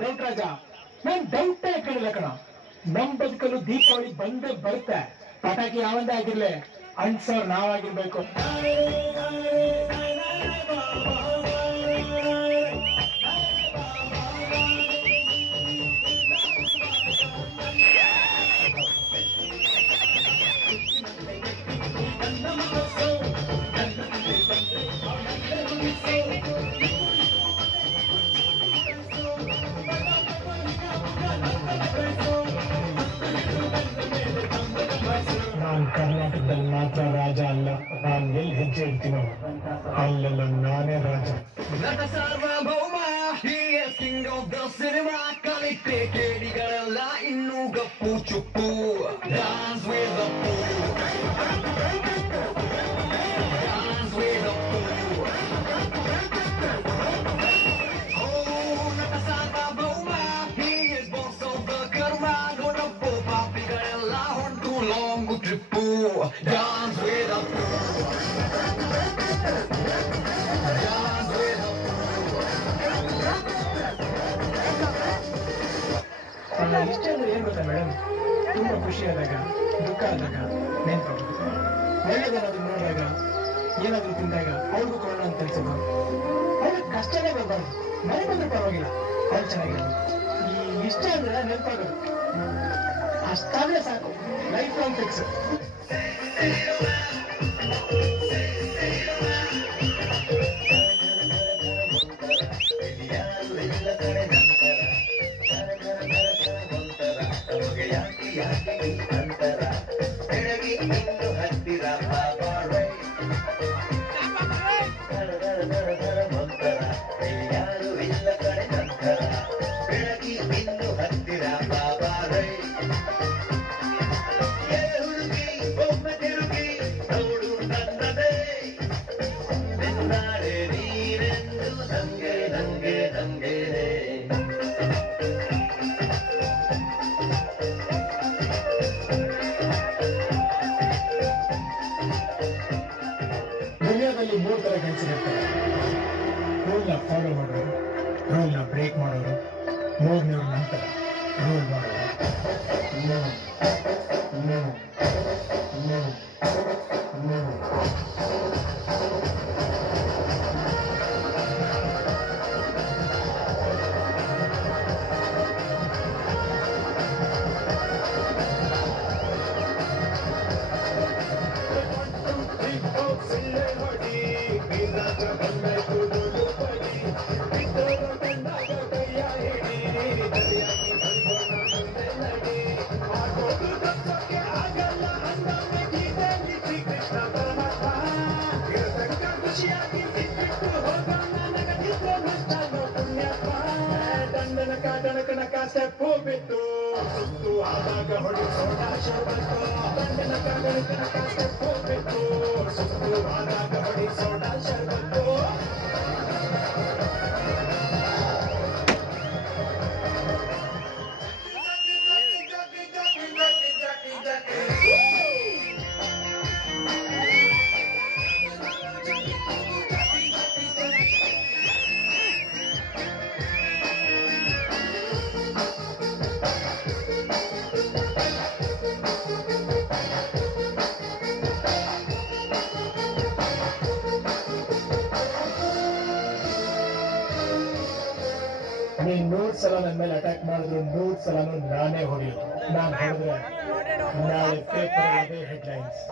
Doubt ರಾಜ, ನಾನ್ ಡೌಟೇ ಕೇಳಿಲ್ಲ ಕಣ. ನಮ್ ಬದುಕಲು ದೀಪಾವಳಿ ಬಂದೇ ಬರುತ್ತೆ. ಪಟಾಕಿ ಯಾವಂದೇ ಆಗಿರ್ಲಿ, ಅನ್ಸೋರ್ ನಾವಾಗಿರ್ಬೇಕು. ನಾನ್ ಕರ್ನಾಟಕದಲ್ಲಿ ಮಾತ್ರ ರಾಜ ಅಲ್ಲ, ನಾನ್ ಎಲ್ಲಿ ಹೆಜ್ಜೆ ಇಡ್ತೀನೋ ಅಲ್ಲೆಲ್ಲ ನಾನೇ ರಾಜ. ನಟ ಸಾರ್ವಭೌಮ ಕಿಂಗ್ ಆಫ್ ದ ಸಿನಿಮಾ, ಕಲಿತೆ ಕೇಡಿಗಳೆಲ್ಲ ಇನ್ನೂ ಗಪ್ಪು ಚುಪ್ಪು. Dance with the fool, dance with the fool. ಓ ನಟ ಸಾರ್ವಭೌಮ, he is boss of the karma. ನೋಡಪ್ಪು ಪಾಪಿಗಳೆಲ್ಲ ಹೊಂಟು long trip. Dance with the fool, dance with the ಇಷ್ಟ ಅಂದ್ರೆ ಏನ್ ಗೊತ್ತಾ ಮೇಡಮ್, ತುಂಬಾ ಖುಷಿ ಆದಾಗ, ದುಃಖ ಆದಾಗ ನೆನ್ಪಾಗುತ್ತೆ. ಒಳ್ಳೆದೇನಾದ್ರು ನೋಡಿದಾಗ, ಏನಾದ್ರು ತಿಂದಾಗ ಅವ್ರಿಗೂ ಕೊಡೋಣ ಅಂತ ಅನ್ಸೋದು. ಅವ್ರಿಗೆ ಕಷ್ಟನೇ ಬರಬಾರ್ದು, ಮನೆ ಬಂದ್ರೆ ಪರವಾಗಿಲ್ಲ, ಅವ್ರು ಚೆನ್ನಾಗಿರೋದು. ಈ ಇಷ್ಟ ಅಂದ್ರೆ ನೆನಪಾಗೋದು ಅಷ್ಟಾದ್ರೆ ಸಾಕು, ಲೈಫ್ ಲಾಂಗ್ ಫಿಕ್ಸ್. ದುನಿಯಾದಲ್ಲಿ 3 ತರ ಗಂಡಸರಿರ್ತಾರೆ. ರೂಲ್ನ ಫಾಲೋ ಮಾಡೋರು, ರೂಲ್ನ ಬ್ರೇಕ್ ಮಾಡೋರು, 3ನೇವ್ರ ನಂತರ ರೂಲ್ ಮಾಡೋರು. ಸ್ಟೆಪ್ ಬಿತ್ತು ಸುತ್ತು ಆದಾಗ ಹೊಡಿಸೋಣ ಶರ್ಬತ್ತು. ಸ್ಟೆಪ್ ಬಿತ್ತು ಸುತ್ತು ಆದಾಗ ಹೊಡಿಸೋಣ ಶರ್ಬತ್ತು. ನೀನ್ 100 ಸಲ ನನ್ನ ಮೇಲೆ ಅಟ್ಯಾಕ್ ಮಾಡಿದ್ರು 100 ಸಲನೂ ನಾನೇ ಹೊಡೆಯೋದು. ನಾನು ಹೊಡೆದ್ರೆ ನಾಳೆ ಪೇಪರ್ ಹೆಡ್ಲೈನ್ಸ್.